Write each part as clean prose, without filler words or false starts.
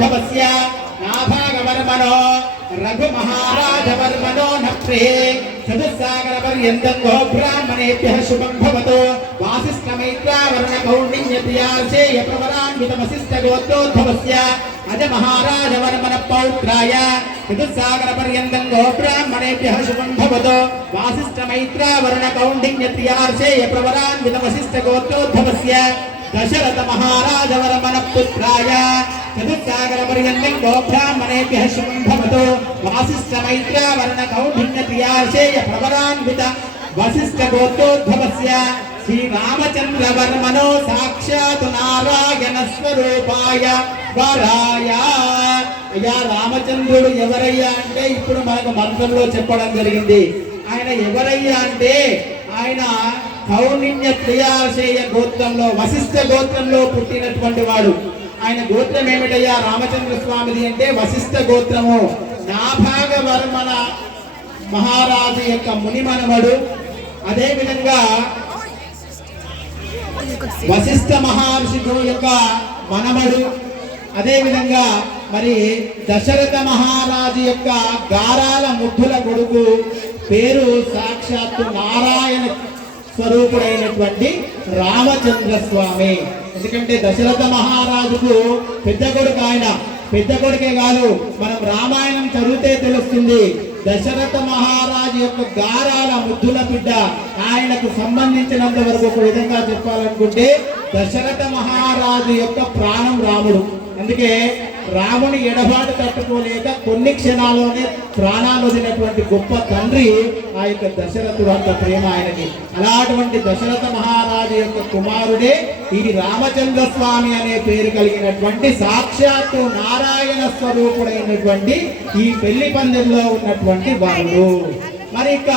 गोत्रोद्भवस्य नाभागवर्मणो रघु महाराजवर्मणो नप्रे चतुस्सागरपर्यन्तं गो ब्राह्मणेभ्यः शुभं भवतु वासिष्ठमैत्रावरुणकौण्डिन्यप्रियार्षेय प्रवरान्वितवसिष्ठगोत्रोद्भवस्य अज महाराजवर्मण पौत्राय चतुस्सागरपर्यन्तं गो ब्राह्मणेभ्यः शुभं भवतु वासिष्ठमैत्रावरुणकौण्डिन्यप्रियार्षेय प्रवरान्वितवसिष्ठगोत्रोद्भवस्य दशरथ महाराजवर्मण पुत्राय चतुस्सागरपर्यन्तं गो ब्राह्मणेभ्यः शुभं भवतु वासिष्ठमैत्रावरुणकौण्डिन्यप्रियार्षेय प्रवरान्वित वसिष्ठगोत्रोद्भवस्य श्री रामचंद्रवर्मणो साक्षात् नारायण स्वरूपाय వరాయ అయ్యా రామచంద్రుడు ఎవరయ్యా అంటే ఇప్పుడు మనకు మంత్రంలో చెప్పడం జరిగింది. ఆయన ఎవరయ్యా అంటే ఆయన కౌండిన్య ప్రియాశేయ గోత్రంలో వశిష్ఠ గోత్రంలో పుట్టినటువంటి వాడు. ఆయన గోత్రం ఏమిటయ్యా రామచంద్ర స్వామిది అంటే వశిష్ఠ గోత్రము. నాభాగవర్మణ మహారాజు యొక్క ముని మనవడు. అదే విధంగా వశిష్ఠ మహర్షి యొక్క మనవడు. అదే విధంగా మరి దశరథ మహారాజు యొక్క గారాల ముద్దుల కొడుకు. పేరు సాక్షాత్తు నారాయణ స్వరూపుడైనటువంటి రామచంద్ర స్వామి. ఎందుకంటే దశరథ మహారాజుకు పెద్ద కొడుకు ఆయన. పెద్ద కొడుకే కాదు, మనం రామాయణం చదివితే తెలుస్తుంది. దశరథ మహారాజు యొక్క గారాల ముద్దుల బిడ్డ. ఆయనకు సంబంధించినంత వరకు ఒక విధంగా చెప్పాలనుకుంటే దశరథ మహారాజు యొక్క ప్రాణం రాముడు. అందుకే రాముని ఎడబాటు తట్టుకోలేక కొన్ని క్షణాల్లోనే ప్రాణాలు వదిలినటువంటి గొప్ప తండ్రి ఆ యొక్క దశరథుడు. అంత ప్రేమ ఆయనకి. అలాంటి దశరథ మహారాజు యొక్క కుమారుడే ఈ రామచంద్ర స్వామి అనే పేరు కలిగినటువంటి సాక్షాత్తు నారాయణ స్వరూపుడైనటువంటి ఈ పెళ్లి పందెంలో ఉన్నటువంటి వారు. మరి ఇక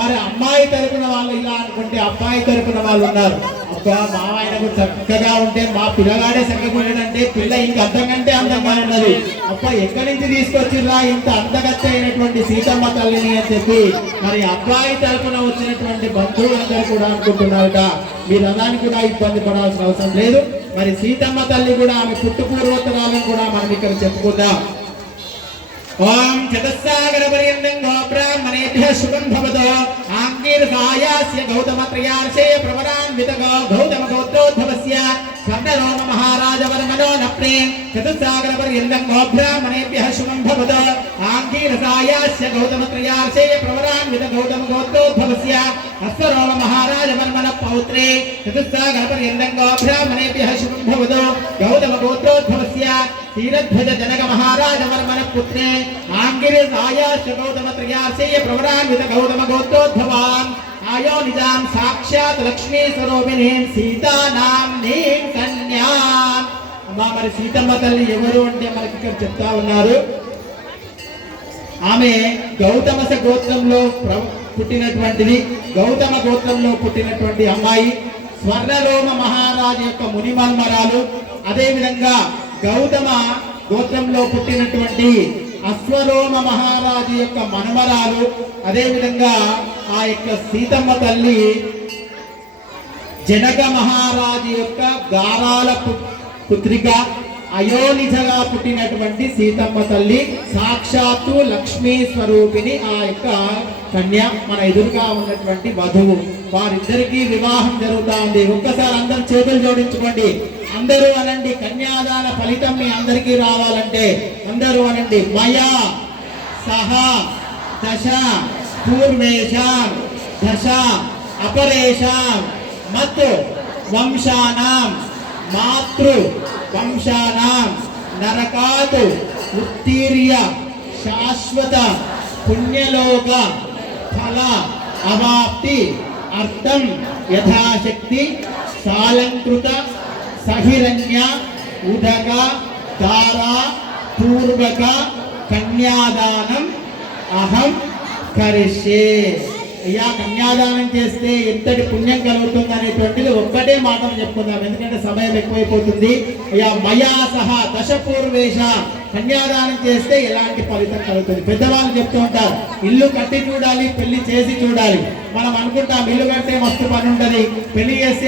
మరి అమ్మాయి తరపున వాళ్ళు ఇలా అనుకుంటే అబ్బాయి తరపున వాళ్ళు ఉన్నారు. అబ్బా మా ఆయనకు చక్కగా ఉంటే మా పిల్లగాడే చక్కగా పిల్ల ఇంక అంతకంటే అందంగా ఉన్నది. అబ్బా ఎక్కడి నుంచి తీసుకొచ్చిర్రా ఇంత అందగత్త అయినటువంటి సీతమ్మ తల్లిని అని చెప్పి మరి అబ్బాయి తరపున వచ్చినటువంటి బంధువులందరూ కూడా అనుకుంటున్నారట. మీరు అదానికి కూడా ఇబ్బంది పడాల్సిన అవసరం లేదు. మరి సీతమ్మ తల్లి కూడా ఆమె పుట్టుపూర్వోత్తరాలను కూడా మనం ఇక్కడ చెప్పుకుందాం. ఓం చతుస్సాగరపర్యంతం గో బ్రాహ్మణేభ్యః శుభం భవతు ఆంగీరసాయాస్య గౌతమత్రయార్షేయ ప్రవరాన్విత గౌతమ గోత్రోద్భవస్య స్వర్ణరోమ మహారాజవర్మణో నప్రే చతుస్సాగరపర్యంతం గో బ్రాహ్మణేభ్యః శుభం భవతు ఆంగీరసాయాస్య గౌతమత్రయార్షేయ ప్రవరాన్విత గౌతమ గోత్రోద్భవస్య అశ్వరోమ మహారాజవర్మణ పౌత్రే చతుస్సాగరపర్యంతం గో బ్రాహ్మణేభ్యః శుభం భవతు గౌతమ గోత్రోద్భవస్య క్షీరధ్వజ జనక మహారాజవర్మణ పుత్రే ఆంగిరసాయాస్య గౌతమత్రయార్షేయ ప్రవరాన్విత గౌతమ గోత్రోద్భవాన్ ఆయో నిజాం సాక్షాత్ లక్ష్మీ స్వరూపిణీం సీతానాంనీం కన్యాం. అమ్మా మరి సీతమ్మ తల్లి ఎవరు అంటే మనకి ఇక్కడ చెప్తా ఉన్నారు. ఆమె గౌతమస గోత్రంలో పుట్టినటువంటిది. గౌతమ గోత్రంలో పుట్టినటువంటి అమ్మాయి. స్వర్ణరోమ మహారాజు యొక్క ముని మన్మరాలు. అదే విధంగా గౌతమ గోత్రంలో పుట్టినటువంటి అశ్వరోమ మహారాజు యొక్క మనమరాలు. అదేవిధంగా ఆ యొక్క సీతమ్మ తల్లి జనక మహారాజు యొక్క గారాల పుత్రిక. అయోనిజగా పుట్టినటువంటి సీతమ్మ తల్లి సాక్షాత్తు లక్ష్మీ స్వరూపిణి ఆ యొక్క కన్య మన ఎదురుగా ఉన్నటువంటి వధువు. వారిద్దరికీ వివాహం జరుగుతా ఉంది. ఒక్కసారి అందరు చేతులు జోడించుకోండి. అందరూ అనండి కన్యాదాన ఫలితం మీ అందరికీ రావాలంటే అందరూ అనండి మయా సహ దశ పూర్వేషాం దశ అపరేషాం మత్ వంశానాం మాతృ వంశానాం నరకాత్ ఉత్తీర్య శాశ్వత పుణ్యలోక ఫల అవాప్తి అర్థం యథాశక్తి సాలంకృత సహిరణ్య ఉదక దారా పూర్వక కన్యాదానం అహం కరిష్యే. అయ్యా కన్యాదానం చేస్తే ఎంతటి పుణ్యం కలుగుతుంది అనేటువంటిది ఒక్కటే మాటలు చెప్పుకుందాం, ఎందుకంటే సమయం ఎక్కువైపోతుంది. అయ్యా మయా సహా దశ పూర్వేష కన్యాదానం చేస్తే ఎలాంటి ఫలితం కలుగుతుంది. పెద్దవాళ్ళు చెప్తూ ఉంటారు ఇల్లు కట్టి చూడాలి, పెళ్లి చేసి చూడాలి. మనం అనుకుంటాం ఇల్లు కట్టే మస్తు పని ఉంటుంది, పెళ్లి చేస్తే